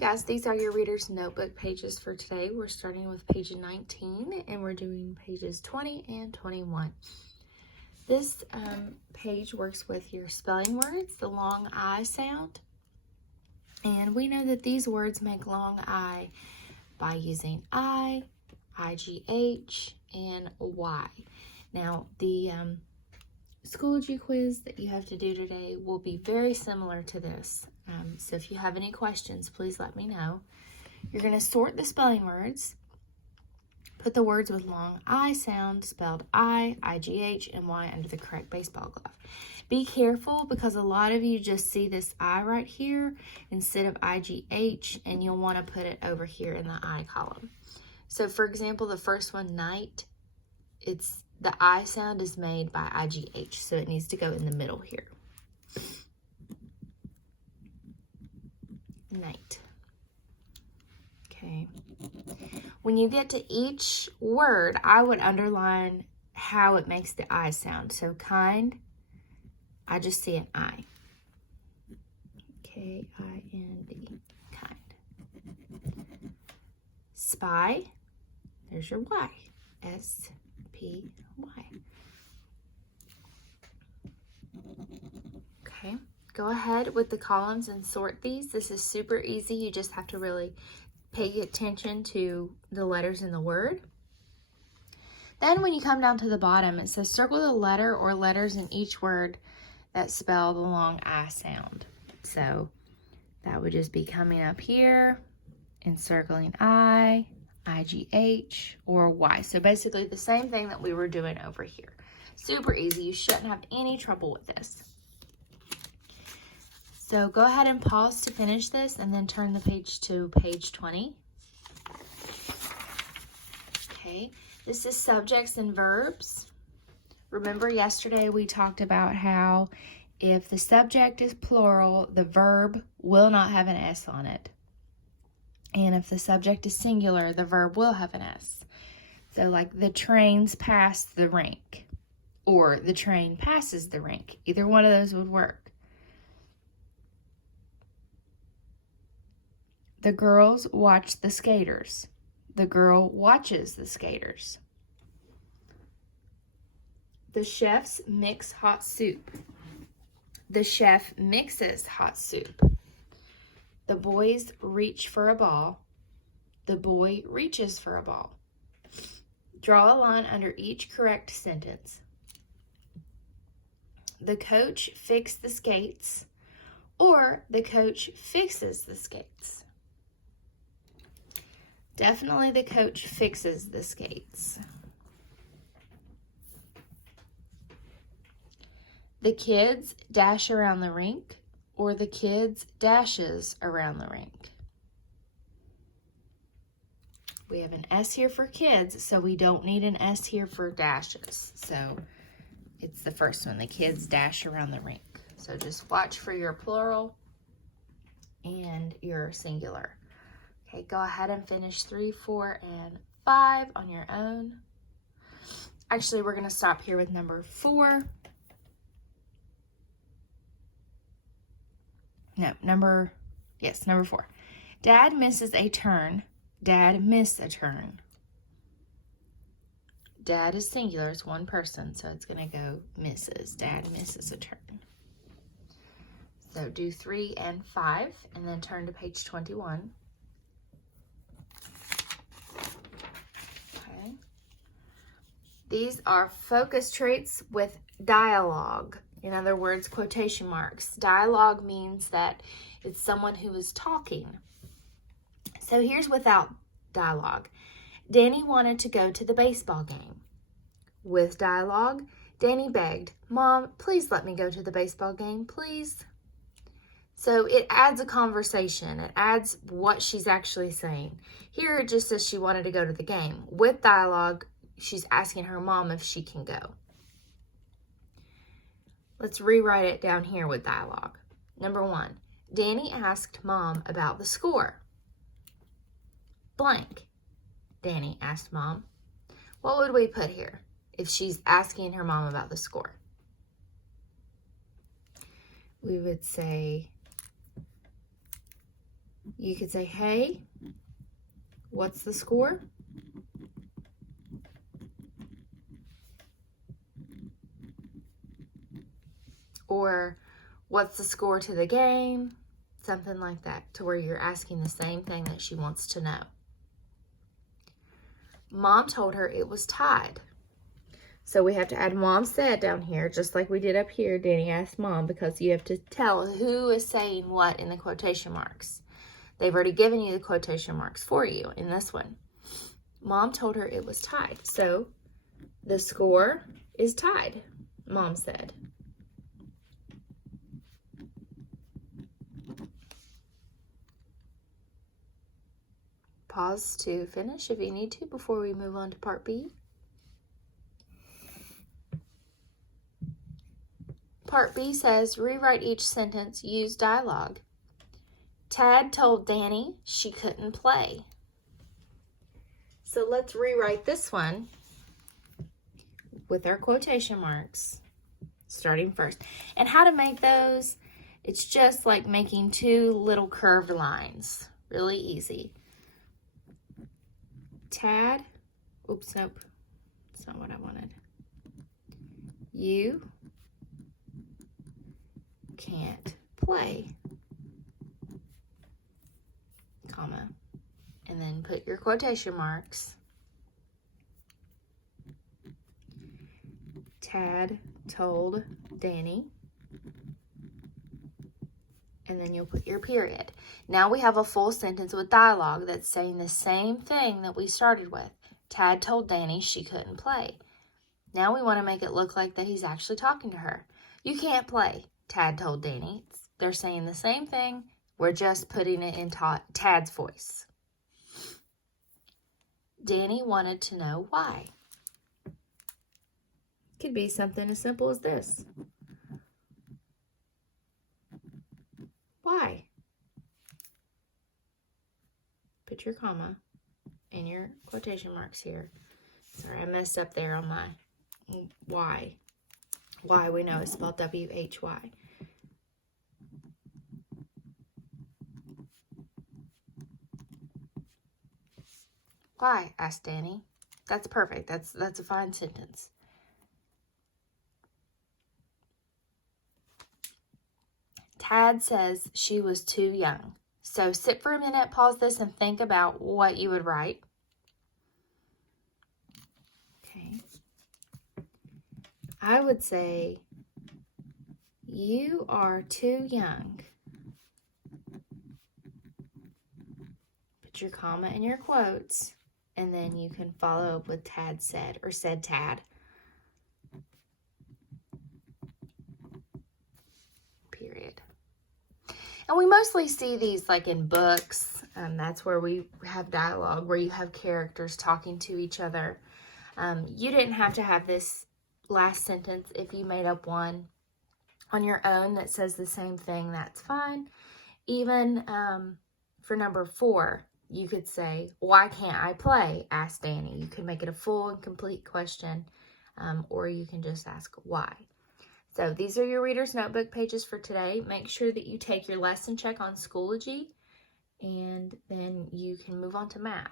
guys, these are your reader's notebook pages for today. We're starting with page 19 and we're doing pages 20 and 21. This page works with your spelling words, the long I sound. And we know that these words make long I by using I, IGH, and Y. Now, the Schoology quiz that you have to do today will be very similar to this. So if you have any questions, please let me know. You're going to sort the spelling words. Put the words with long I sound, spelled I, IGH, and Y under the correct baseball glove. Be careful because a lot of you just see this I right here instead of IGH, and you'll want to put it over here in the I column. So for example, the first one, night, the I sound is made by IGH, so it needs to go in the middle here. Night. Okay. When you get to each word, I would underline how it makes the I sound. So kind, I just see an I. K-I-N-D, kind. Spy, there's your Y, S-P-Y. Okay, go ahead with the columns and sort these. This is super easy. You just have to really pay attention to the letters in the word. Then when you come down to the bottom, it says circle the letter or letters in each word that spell the long I sound. So that would just be coming up here and circling I, IGH, or Y. So basically the same thing that we were doing over here. Super easy. You shouldn't have any trouble with this. So go ahead and pause to finish this and then turn the page to page 20. Okay, this is subjects and verbs. Remember yesterday we talked about how if the subject is plural, the verb will not have an S on it. And if the subject is singular, the verb will have an S. So like the trains pass the rink or the train passes the rink. Either one of those would work. The girls watch the skaters. The girl watches the skaters. The chefs mix hot soup. The chef mixes hot soup. The boys reach for a ball. The boy reaches for a ball. Draw a line under each correct sentence. The coach fixed the skates, or the coach fixes the skates. Definitely the coach fixes the skates. The kids dash around the rink, or the kids dashes around the rink. We have an S here for kids, so we don't need an S here for dashes. So it's the first one, the kids dash around the rink. So just watch for your plural and your singular. Okay, go ahead and finish 3, 4, and 5 on your own. Actually, we're going to stop here with number 4. No, number 4. Dad misses a turn. Dad missed a turn. Dad is singular, it's one person, so it's going to go misses. Dad misses a turn. So do 3 and 5, and then turn to page 21. Okay. These are focus traits with dialogue. In other words, quotation marks. Dialogue means that it's someone who is talking. So here's without dialogue. Danny wanted to go to the baseball game. With dialogue, Danny begged, "Mom, please let me go to the baseball game, please." So it adds a conversation. It adds what she's actually saying. Here it just says she wanted to go to the game. With dialogue, she's asking her mom if she can go. Let's rewrite it down here with dialogue. Number 1, Danny asked Mom about the score. Blank. Danny asked Mom. What would we put here if she's asking her mom about the score? We would say You could say, hey, what's the score? Or what's the score to the game? Something like that, to where you're asking the same thing that she wants to know. Mom told her it was tied. So we have to add Mom said down here, just like we did up here. Danny asked Mom, because you have to tell who is saying what in the quotation marks. They've already given you the quotation marks for you in this one. Mom told her it was tied. So the score is tied, Mom said. Pause to finish if you need to before we move on to part B. Part B says, rewrite each sentence, use dialogue. Tad told Danny she couldn't play. So let's rewrite this one with our quotation marks, starting first. And how to make those, it's just like making two little curved lines. Really easy. Tad, oops, nope, that's not what I wanted. You can't play, comma, and then put your quotation marks. Tad told Danny, and then you'll put your period. Now we have a full sentence with dialogue that's saying the same thing that we started with. Tad told Danny she couldn't play. Now we want to make it look like that he's actually talking to her. You can't play, Tad told Danny. They're saying the same thing. We're just putting it in Tad's voice. Danny wanted to know why. Could be something as simple as this. Why? Put your comma and your quotation marks here. Sorry, I messed up there on my why. Why, we know it's spelled W-H-Y. Why? Asked Danny. That's perfect. That's a fine sentence. Tad says she was too young. So sit for a minute, pause this, and think about what you would write. Okay. I would say, you are too young. Put your comma in your quotes, and then you can follow up with Tad said, or said Tad. Period. And we mostly see these like in books. That's where we have dialogue, where you have characters talking to each other. You didn't have to have this last sentence. If you made up one on your own that says the same thing, that's fine. Even for number 4, you could say, why can't I play? Asked Danny. You could make it a full and complete question, or you can just ask why. So these are your Reader's Notebook pages for today. Make sure that you take your lesson check on Schoology, and then you can move on to math.